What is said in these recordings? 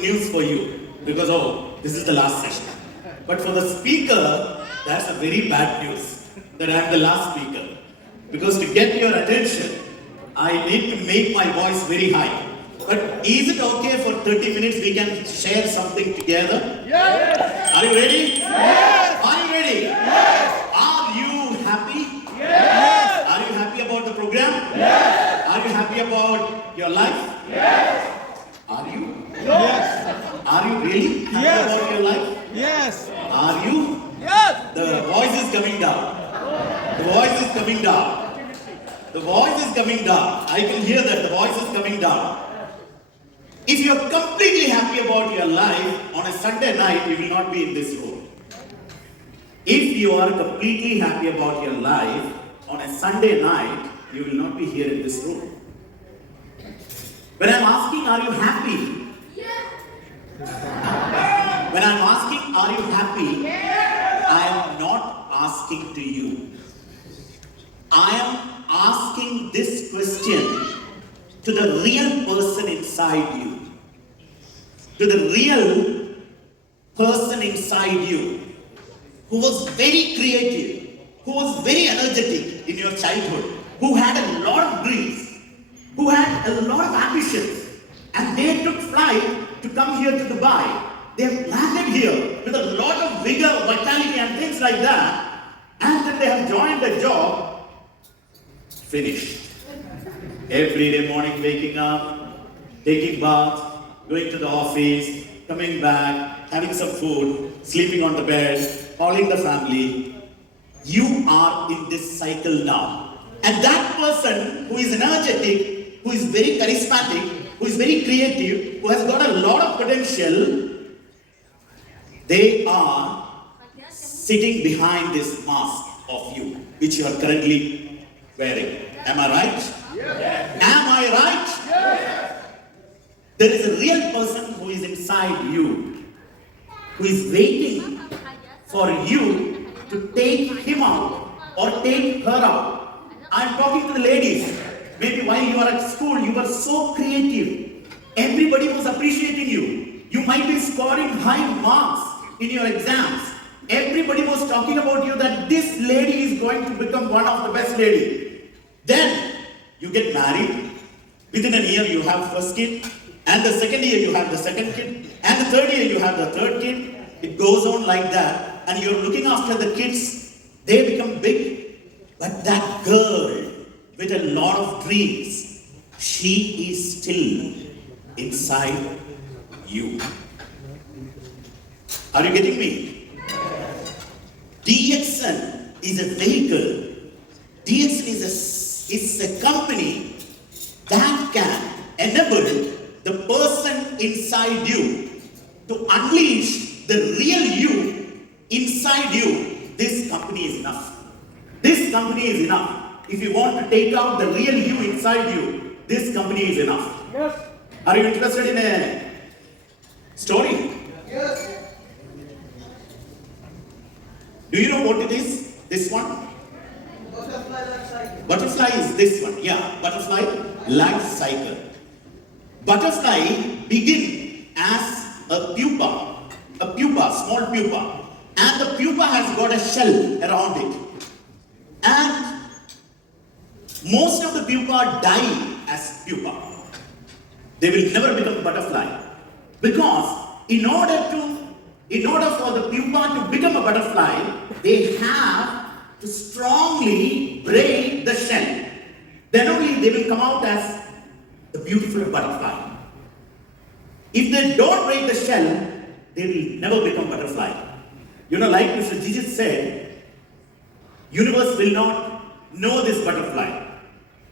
news for you because this is the last session. But for the speaker, that's a very bad news that I'm the last speaker. Because to get your attention, I need to make my voice very high. But is it okay for 30 minutes we can share something together? Yes! Are you ready? Yes! Are you ready? Yes! Are you happy? Yes! Are you happy about the program? Yes! Are you happy about your life? Yes! Are you? Yes! Are you really happy Yes. about your life? Yes! Are you? Yes! The voice is coming down. The voice is coming down. The voice is coming down. I can hear that. The voice is coming down. If you are completely happy about your life on a Sunday night, you will not be in this room. If you are completely happy about your life on a Sunday night, you will not be here in this room. When I'm asking, are you happy? When I'm asking, are you happy? I am not asking to you. I am asking this question to the real person inside you. To the real person inside you who was very creative, who was very energetic in your childhood, who had a lot of dreams, who had a lot of ambitions, and they took flight to come here to Dubai. They have landed here with a lot of vigor, vitality and things like that, and then they have joined the job, finished. Every day morning waking up, taking bath, going to the office, coming back, having some food, sleeping on the bed, calling the family. You are in this cycle now. And that person who is energetic, who is very charismatic, who is very creative, who has got a lot of potential, they are sitting behind this mask of you, which you are currently wearing. Am I right? Yes. Am I right? Yes! There is a real person who is inside you, who is waiting for you to take him out or take her out. I am talking to the ladies. Maybe while you are at school, you were so creative. Everybody was appreciating you. You might be scoring high marks in your exams. Everybody was talking about you that this lady is going to become one of the best ladies. Then you get married. Within a year you have first kid. And the second year you have the second kid. And the third year you have the third kid. It goes on like that. And you're looking after the kids. They become big. But that girl with a lot of dreams, she is still inside you. Are you getting me? Dxn is a vehicle. Dxn is a company that can enable the person inside you to unleash the real you inside you. This company is enough. This company is enough. If you want to take out the real you inside you, this company is enough. Yes! Are you interested in a story? Yes! Do you know what it is? This one? Butterfly life cycle. Butterfly is this one. Yeah, butterfly life cycle. Butterfly begin as a pupa, small pupa. And the pupa has got a shell around it. And most of the pupa die as pupa. They will never become butterfly. Because in order for the pupa to become a butterfly, they have to strongly break the shell. Then only they will come out as the beautiful butterfly. If they don't break the shell, they will never become butterfly. You know, like Mr. Shajeer said, universe will not know this butterfly.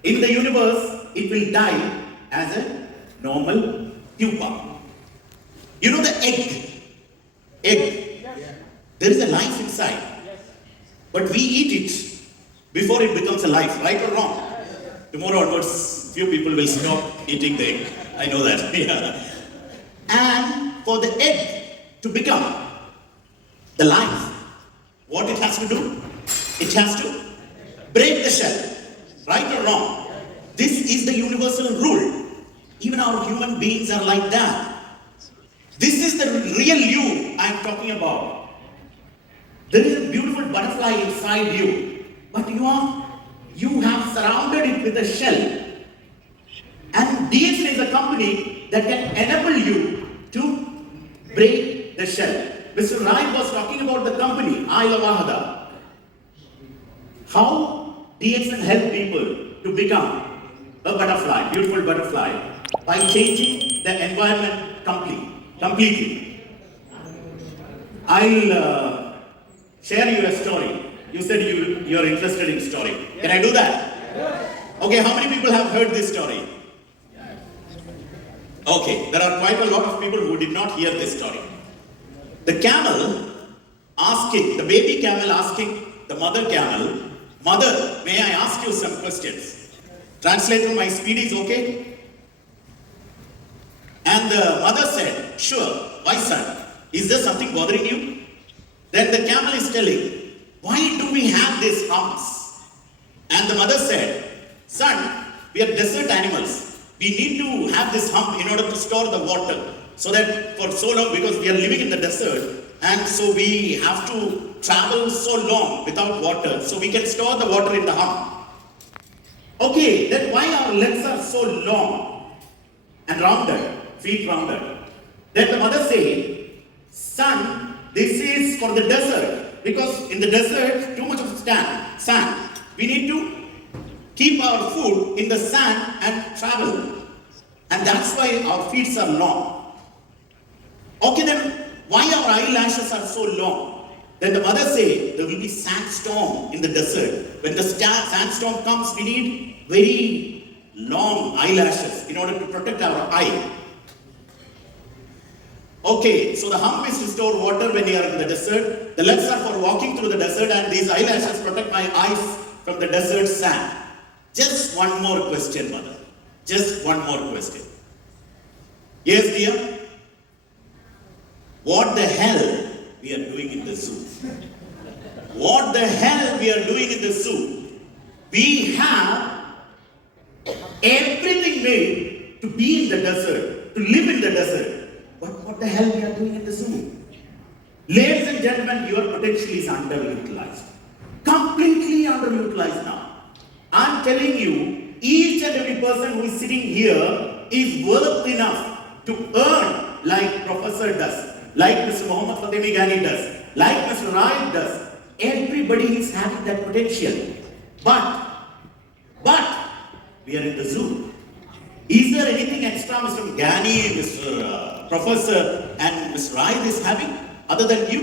In the universe, it will die as a normal pupa. You know the egg? Egg. There is a life inside. But we eat it before it becomes a life, right or wrong? Tomorrow onwards, few people will stop eating the egg. I know that. Yeah. And for the egg to become the life, what it has to do? It has to break the shell, right or wrong? This is the universal rule. Even our human beings are like that. This is the real you I am talking about. There is a beautiful butterfly inside you, but you have surrounded it with a shell. And Dxn is a company that can enable you to break the shell. Mr. Rai was talking about the company, Aila Wahada. How Dxn help people to become a butterfly, beautiful butterfly, by changing the environment completely. I'll share you a story. You said you're interested in story. Can I do that? Okay, how many people have heard this story? Okay, there are quite a lot of people who did not hear this story. The baby camel asking the mother camel, "Mother, may I ask you some questions?" Translator, my speed is okay? And the mother said, "Sure, why son? Is there something bothering you?" Then the camel is telling, "Why do we have these humps?" And the mother said, "Son, we are desert animals. We need to have this hump in order to store the water. So that for so long, because we are living in the desert, and so we have to travel so long without water, so we can store the water in the hump." Okay, then why our legs are so long and rounded, feet rounded? Then the mother said, "Son, this is for the desert, because in the desert, too much of sand. We need to keep our food in the sand and travel. And that's why our feet are long." Okay, then why our eyelashes are so long? Then the mother said, "There will be sandstorm in the desert. When the sandstorm comes, we need very long eyelashes in order to protect our eye." Okay, so the hump is to store water when you are in the desert. The legs are for walking through the desert, and these eyelashes protect my eyes from the desert sand. Just one more question, mother. Just one more question. Yes, dear? What the hell we are doing in the zoo? What the hell we are doing in the zoo? We have everything made to be in the desert, to live in the desert. But what the hell we are doing in the zoo? Ladies and gentlemen, your potential is underutilized. Completely underutilized now. I'm telling you, each and every person who is sitting here is worth enough to earn like Professor does, like Mr. Muhammad Fatemi Ghani does, like Mr. Rai does. Everybody is having that potential. But we are in the zoo. Is there anything extra Mr. Ghani, Mr. Professor and Mr. Rai is having other than you?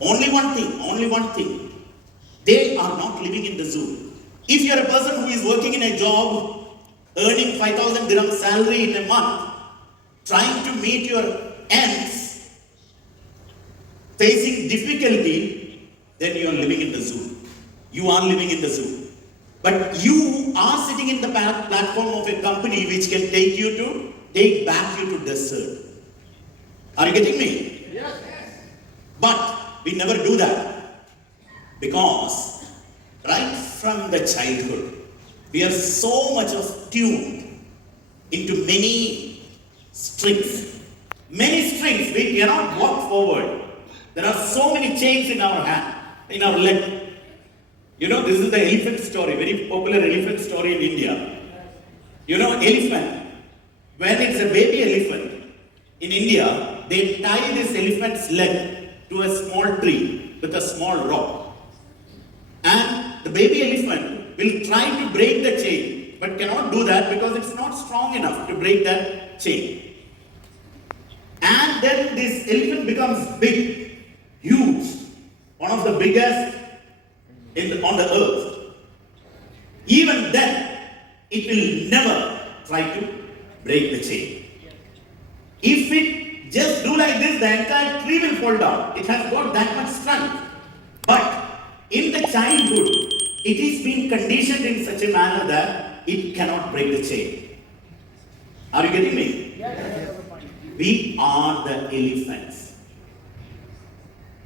Only one thing. They are not living in the zoo. If you are a person who is working in a job, earning 5,000 dirham salary in a month, trying to meet your ends, facing difficulty, then you are living in the zoo. You are living in the zoo. But you are sitting in the platform of a company which can take back you to desert. Are you getting me? Yes. But we never do that. Because right from the childhood, we are so much of tuned into many strings. Many strings, we cannot walk forward. There are so many chains in our hand, in our leg. You know, this is the elephant story, very popular elephant story in India. You know, elephant, when it's a baby elephant, in India, they tie this elephant's leg to a small tree with a small rock. And the baby elephant will try to break the chain, but cannot do that because it's not strong enough to break that chain. And then this elephant becomes big, huge, one of the biggest on the earth. Even then, it will never try to break the chain. If it just do like this, the entire tree will fall down. It has got that much strength. But in the childhood, it is being conditioned in such a manner that it cannot break the chain. Are you getting me? Yes. We are the elephants.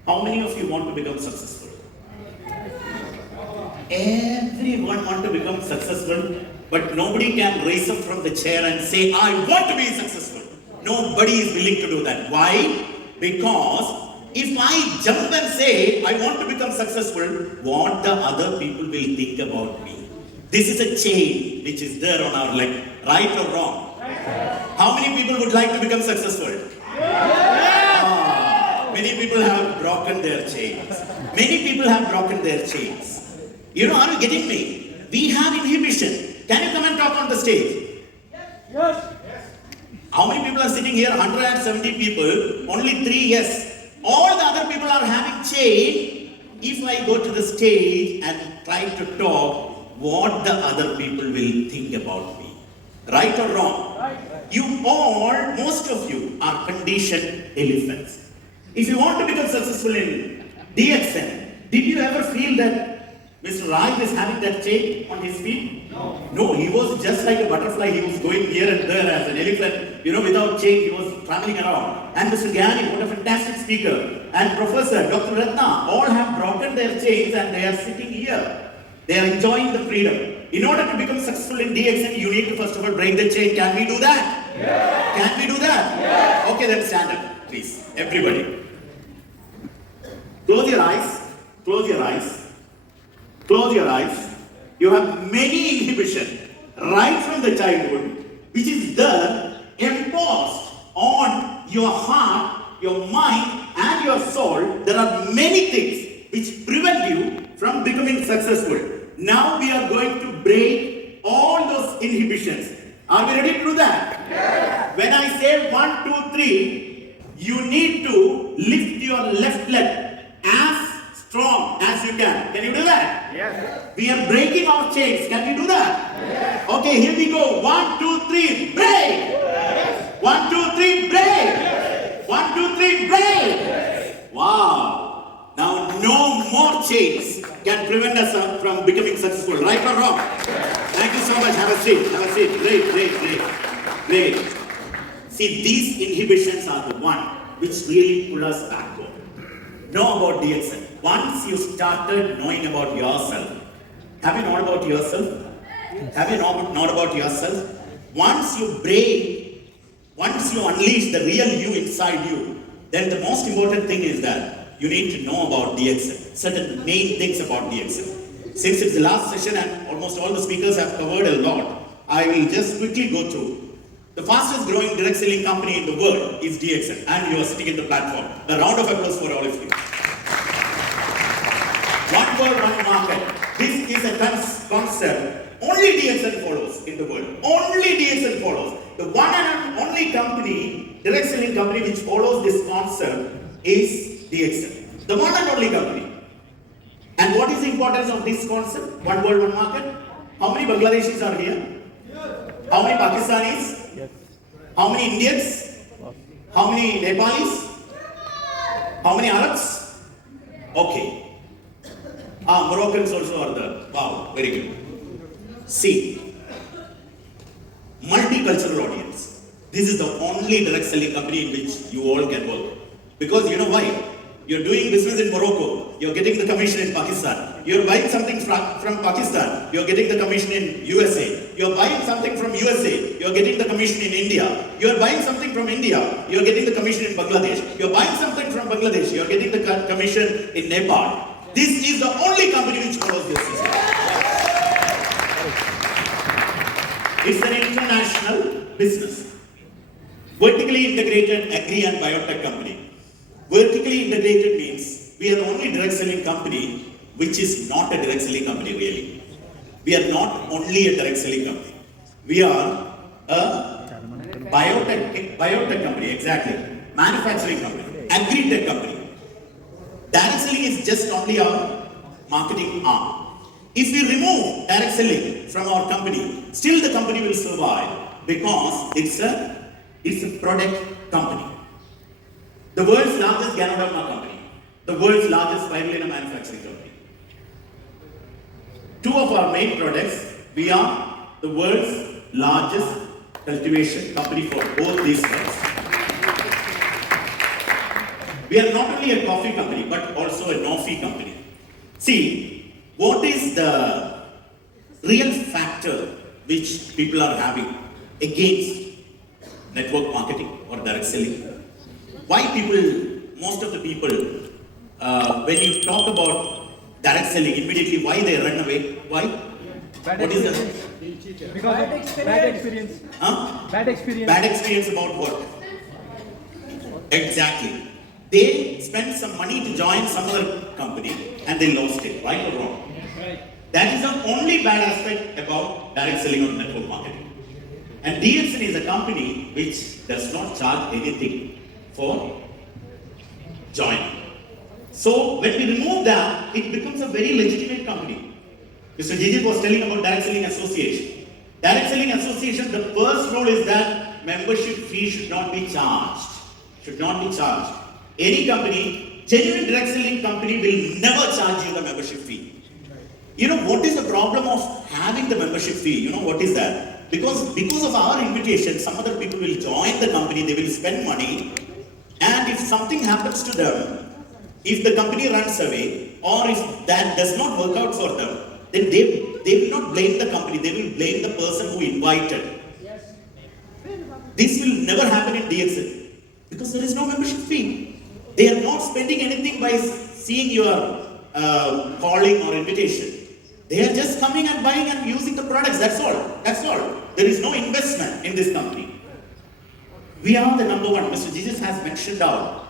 How many of you want to become successful? Everyone want to become successful, but nobody can raise up from the chair and say, "I want to be successful." Nobody is willing to do that. Why? Because if I jump and say, I want to become successful, what the other people will think about me? This is a chain which is there on our leg, right or wrong? How many people would like to become successful? Many people have broken their chains. Many people have broken their chains. You know, are you getting me? We have inhibition. Can you come and talk on the stage? Yes. How many people are sitting here? 170 people. Only 3 yes. All the other people are having chain. If I go to the stage and try to talk, what the other people will think about me? Right or wrong? Right. You all, most of you are conditioned elephants. If you want to become successful in DXN, did you ever feel that Mr. Raj is having that chain on his feet? No. No, he was just like a butterfly. He was going here and there as an elephant. You know, without chain, he was traveling around. And Mr. Gyani, what a fantastic speaker. And Professor, Dr. Ratna, all have broken their chains and they are sitting here. They are enjoying the freedom. In order to become successful in DXN, you need to first of all break the chain. Can we do that? Yes. Can we do that? Yes. Okay, then stand up, please. Everybody. Close your eyes. Close your eyes. Close your eyes. You have many inhibition right from the childhood, which is there imposed on your heart, your mind, and your soul. There are many things which prevent you from becoming successful. Now we are going to break all those inhibitions. Are we ready to do that? Yes. When I say 1, 2, 3, you need to lift your left leg as strong as you can. Can you do that? Yes. We are breaking our chains. Can you do that? Yes. Okay, here we go. 1, 2, 3, break! 1, 2, 3, break! 1, 2, 3, break! Wow! Now no more chains can prevent us from becoming successful. Right or wrong? Thank you so much. Have a seat. Have a seat. Great, great, great. Great. See, these inhibitions are the one which really pull us backward. Know about DXN. Once you started knowing about yourself, have you known about yourself? Have you known about yourself? Once you break, once you unleash the real you inside you, then the most important thing is that you need to know about DXN. Certain main things about DXN. Since it's the last session and almost all the speakers have covered a lot, I will just quickly go through. The fastest growing direct selling company in the world is DXN, and you are sitting in the platform. A round of applause for all of you. One world, one market. This is a concept only DXN follows in the world. Only DXN follows. The one and only company, direct selling company, which follows this concept is DXN. The one and only company. And what is the importance of this concept? One world, one market. How many Bangladeshis are here? How many Pakistanis? How many Indians? How many Nepalis? How many Arabs? Okay. Moroccans also are there. Wow, very good. See, multicultural audience. This is the only direct selling company in which you all can work. Because you know why? You're doing business in Morocco, you're getting the commission in Pakistan. You're buying something from Pakistan, you're getting the commission in USA. You're buying something from USA, you're getting the commission in India. You're buying something from India, you're getting the commission in Bangladesh. You're buying something from Bangladesh, you're getting the commission in Nepal. This is the only company which follows this system. It's an international business. Vertically integrated agri and biotech company. Vertically integrated means we are the only direct selling company which is not a direct selling company really. We are not only a direct selling company. We are a biotech company, exactly. Manufacturing company, agri-tech company. Direct selling is just only our marketing arm. If we remove direct selling from our company, still the company will survive because it's a product company. The world's largest Ganoderma company, the world's largest spirulina manufacturing company. Two of our main products, we are the world's largest cultivation company for both these products. We are not only a coffee company, but also a no-fee company. See, what is the real factor which people are having against network marketing or direct selling. Why most of the people, when you talk about direct selling, immediately why they run away? Why? What is that? Because of bad experience. Huh? Bad experience. Bad experience about what? Exactly. They spent some money to join some other company and they lost it, right or wrong? Right. That is the only bad aspect about direct selling or network marketing. And Dxn is a company which does not charge anything for joining. So when we remove that, it becomes a very legitimate company. Mr. Shajeer was telling about direct selling association. Direct selling association, the first rule is that membership fee should not be charged. Should not be charged. Any company, genuine direct selling company will never charge you the membership fee. You know what is the problem of having the membership fee? You know what is that? Because of our invitation, some other people will join the company, they will spend money, and if something happens to them, if the company runs away, or if that does not work out for them, then they will not blame the company, they will blame the person who invited. This will never happen in Dxn because there is no membership fee. They are not spending anything by seeing your calling or invitation. They are just coming and buying and using the products. That's all. That's all. There is no investment in this company. We are the number one. Mr. Jesus has mentioned out.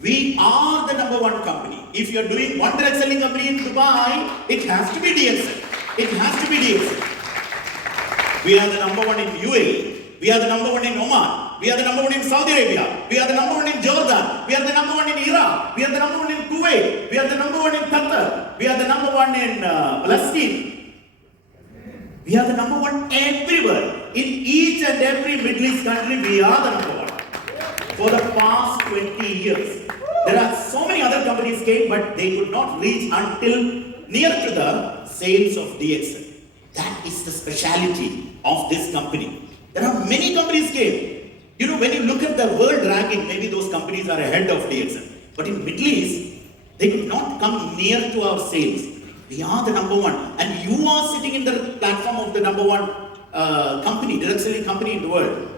We are the number one company. If you are doing one direct selling company in Dubai, it has to be Dxn. It has to be Dxn. We are the number one in UAE. We are the number one in Oman. We are the number one in Saudi Arabia. We are the number one in Jordan. We are the number one in Iraq. We are the number one in Kuwait. We are the number one in Qatar. We are the number one in Palestine. We are the number one everywhere. In each and every Middle East country, we are the number one. For the past 20 years. There are so many other companies came, but they could not reach until near to the sales of Dxn. That is the speciality of this company. There are many companies came. You know, when you look at the world ranking, maybe those companies are ahead of Dxn. But in Middle East, they could not come near to our sales. We are the number one. And you are sitting in the platform of the number one company, direct selling company in the world.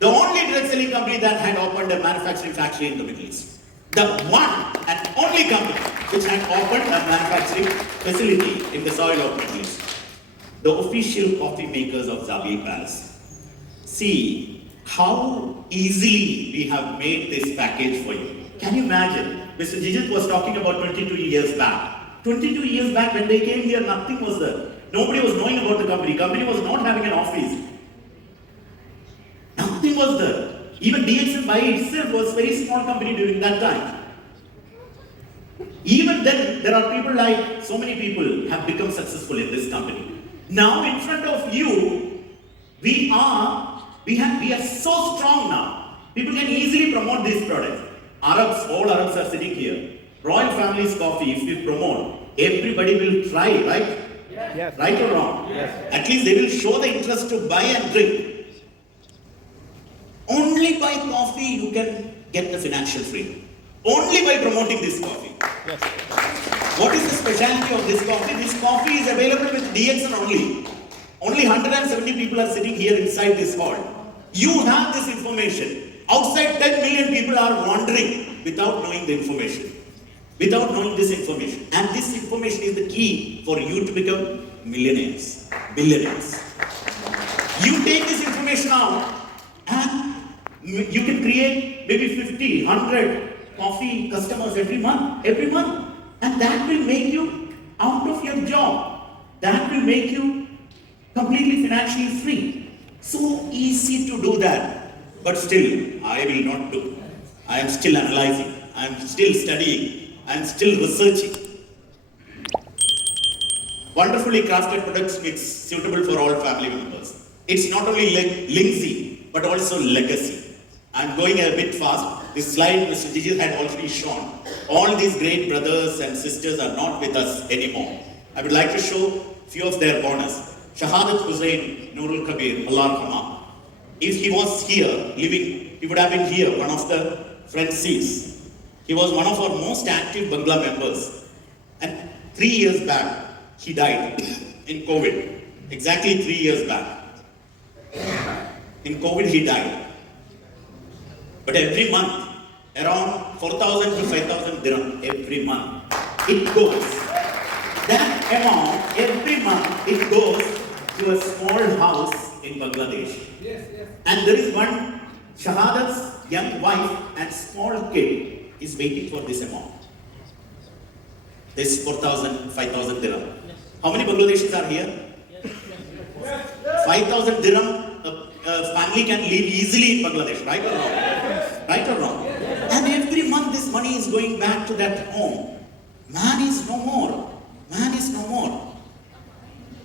The only direct selling company that had opened a manufacturing factory in the Middle East. The one and only company which had opened a manufacturing facility in the soil of Middle East. The official coffee makers of Zabi Palace. See how easily we have made this package for you. Can you imagine? Mr. Jijit was talking about 22 years back. 22 years back when they came here, nothing was there. Nobody was knowing about the company. Company was not having an office. Nothing was there. Even Dxn by itself was a very small company during that time. Even then, there are people like, so many people have become successful in this company. Now in front of you, we are so strong now. People can easily promote these products. All Arabs are sitting here. Royal Family's coffee, if we promote, everybody will try, right? Yes. Right or wrong? Yes. At least they will show the interest to buy and drink. Only by coffee you can get the financial freedom. Only by promoting this coffee. Yes. What is the specialty of this coffee? This coffee is available with Dxn only. Only 170 people are sitting here inside this hall. You have this information. Outside 10 million people are wandering without knowing the information. Without knowing this information. And this information is the key for you to become millionaires, billionaires. You take this information out and you can create maybe 50, 100 coffee customers every month. And that will make you out of your job. That will make you completely financially free. So easy to do that. But still, I will not do. I am still analyzing. I am still studying. I am still researching. Wonderfully crafted products mix suitable for all family members. It's not only legacy, but also legacy. I'm going a bit fast. This slide Mr. Jijit had already shown. All these great brothers and sisters are not with us anymore. I would like to show few of their bonus. Shahadat Hussain Nurul Kabir, Allah Rahmah. If he was here living, he would have been here, one of the front seats. He was one of our most active Bangla members. And 3 years back, he died in COVID. Exactly 3 years back. In COVID, he died. But every month, around 4,000 to 5,000 dirham every month, it goes. That amount, every month, it goes to a small house in Bangladesh. Yes, yes. And there is one Shahadat's young wife and small kid is waiting for this amount. This 4,000, 5,000 dirham. How many Bangladeshis are here? 5,000 dirham, a family can live easily in Bangladesh, right or wrong? Right or wrong? And every month this money is going back to that home. Man is no more. Man is no more.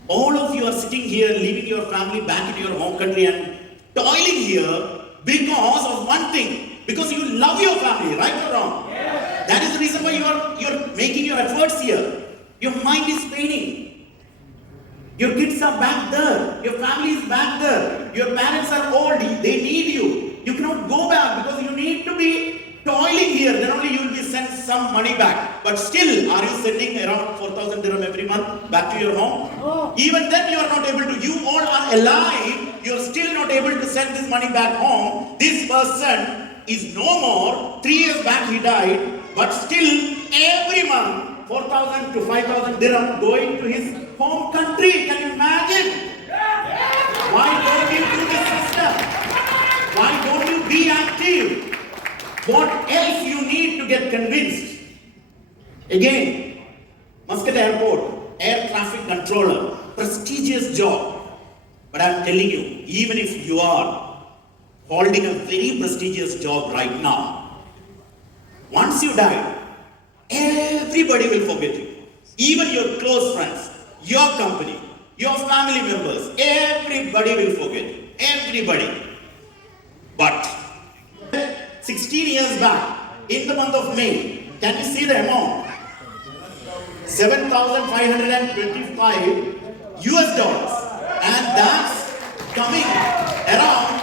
All of you are sitting here, leaving your family back in your home country and toiling here because of one thing. Because you love your family, right or wrong? That is the reason why you're making your efforts here. Your mind is paining. Your kids are back there. Your family is back there. Your parents are old. They need you. You cannot go back because you need to be toiling here. Then only you will be sent some money back. But still, are you sending around 4,000 dirham every month back to your home? No. Even then you are not able to. You all are alive. You are still not able to send this money back home. This person is no more. 3 years back he died. But still, every month, 4,000 to 5,000 dirham going to his home country. Can you imagine? Why don't you do this system? Why don't you be active? What else you need to get convinced? Again, Muscat Airport, air traffic controller, prestigious job. But I'm telling you, even if you are holding a very prestigious job right now, once you die, everybody will forget you. Even your close friends, your company, your family members, everybody will forget you. Everybody. But 16 years back, in the month of May, can you see the amount? 7,525 US dollars. And that's coming around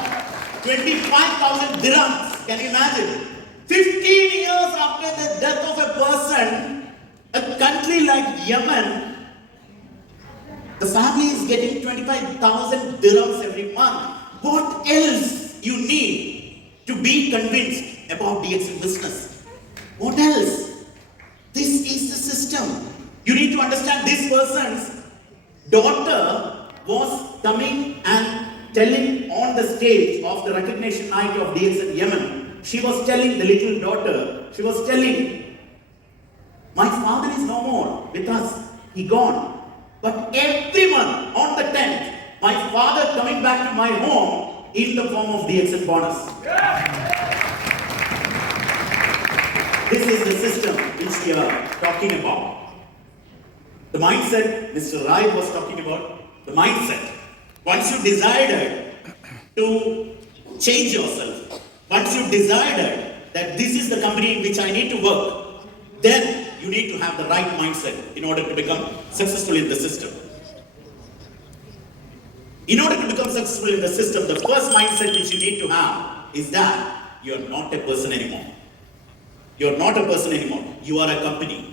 25,000 dirhams. Can you imagine? 15 years after the death of a person, a country like Yemen, the family is getting 25,000 dirhams every month. What else you need to be convinced about Dxn business? What else? This is the system. You need to understand this person's daughter was coming and telling on the stage of the recognition night of Dxn Yemen. She was telling the little daughter, she was telling, my father is no more with us, he gone. But every month on the 10th, my father coming back to my home in the form of Dxn bonus. This is the system which we are talking about. The mindset Mr. Rai was talking about, the mindset. Once you decided to change yourself, once you decided that this is the company in which I need to work, then you need to have the right mindset in order to become successful in the system. In order to become successful in the system, the first mindset which you need to have is that you are not a person anymore. You are not a person anymore. You are a company.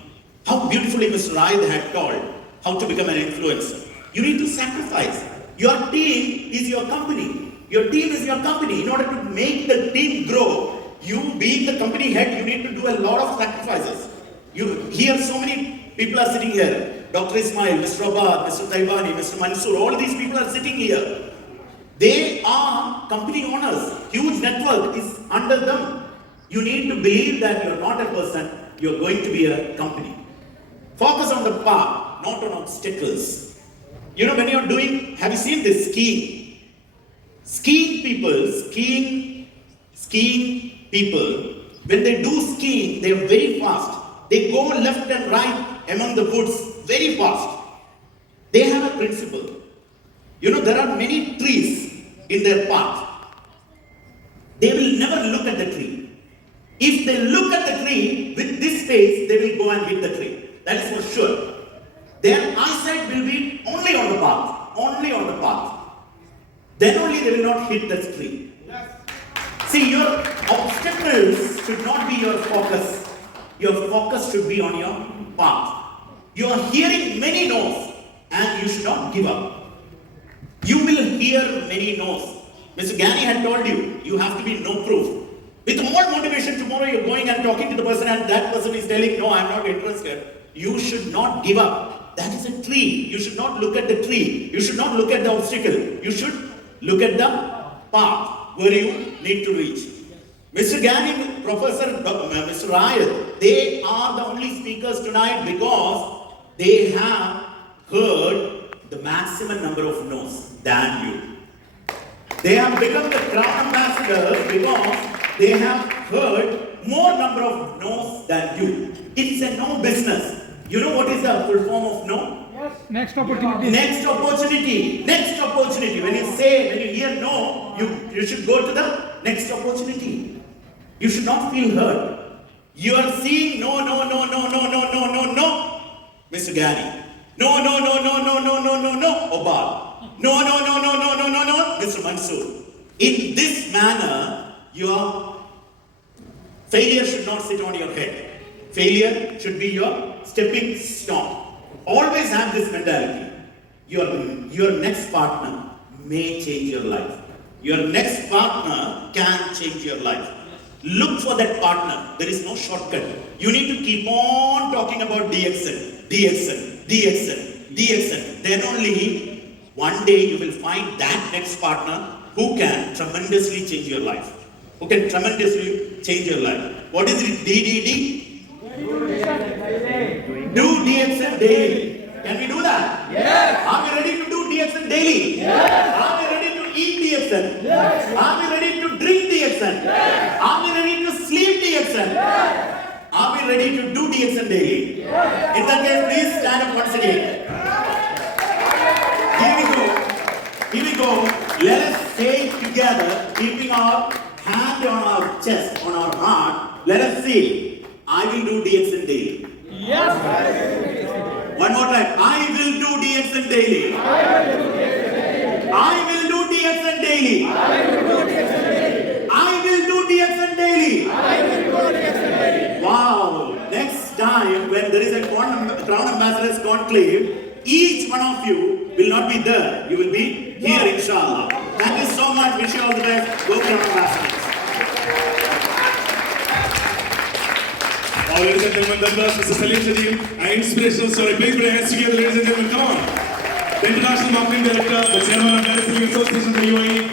How beautifully Mr. Raid had told how to become an influencer. You need to sacrifice. Your team is your company. Your team is your company. In order to make the team grow, you being the company head, you need to do a lot of sacrifices. You hear so many people are sitting here. Dr. Ismail, Mr. Abad, Mr. Taibani, Mr. Mansoor, all these people are sitting here. They are company owners. Huge network is under them. You need to believe that you're not a person, you're going to be a company. Focus on the path, not on obstacles. You know, when you're doing, have you seen this skiing? Skiing people, when they do skiing, they're very fast. They go left and right among the woods very fast. They have a principle. You know, there are many trees in their path. They will never look at the tree. If they look at the tree with this face, they will go and hit the tree. That is for sure. Their eyesight will be only on the path. Only on the path. Then only they will not hit the tree. See, your obstacles should not be your focus. Your focus should be on your path. You are hearing many no's and you should not give up. You will hear many no's. Mr. Gani had told you, you have to be no proof. With all motivation, tomorrow you're going and talking to the person and that person is telling, no, I'm not interested. You should not give up. That is a tree. You should not look at the tree. You should not look at the obstacle. You should look at the path where you need to reach. Mr. Gani, Professor, Mr. Rayat, they are the only speakers tonight because they have heard the maximum number of no's than you. They have become the crown ambassadors because they have heard more number of no's than you. It's a no business. You know what is the full form of no? Yes. Next opportunity. Next opportunity. Next opportunity. When you hear no, you should go to the next opportunity. You should not feel hurt. You are seeing no, Mr. Gani. No, Obal. No, Mr. Mansoor. In this manner, your failure should not sit on your head. Failure should be your stepping stone. Always have this mentality. Your next partner may change your life. Your next partner can change your life. Look for that partner. There is no shortcut. You need to keep on talking about Dxn. Then only one day you will find that next partner who can tremendously change your life. Who can tremendously change your life. What is it? DDD? Do Dxn daily. Can we do that? Yes. Are we ready to do Dxn daily? Yes. Are we ready to eat Dxn? Yes. Are we ready to drink Dxn? Yes. Are we ready to sleep Dxn? Yes. Are we ready to do Dxn daily? Yes. In that case, please stand up once again. Here we go. Here we go. Let us say together, keeping our hand on our chest, on our heart. Let us say, I will do Dxn daily. Yes. One more time. I will do Dxn daily. I will do Dxn daily. I will do Dxn daily. Wow. Next time when there is a Crown Ambassadors Conclave, each one of you will not be there. You will be here, inshallah. Thank you so much. Wish you all the best. Go Crown Ambassadors. Ladies and gentlemen, that was Mr. Saleem Shajeer, an inspirational story. Please put your hands together, ladies and gentlemen. Come on. The International Marketing Director, the Chairman of Dxn Association of the UAE,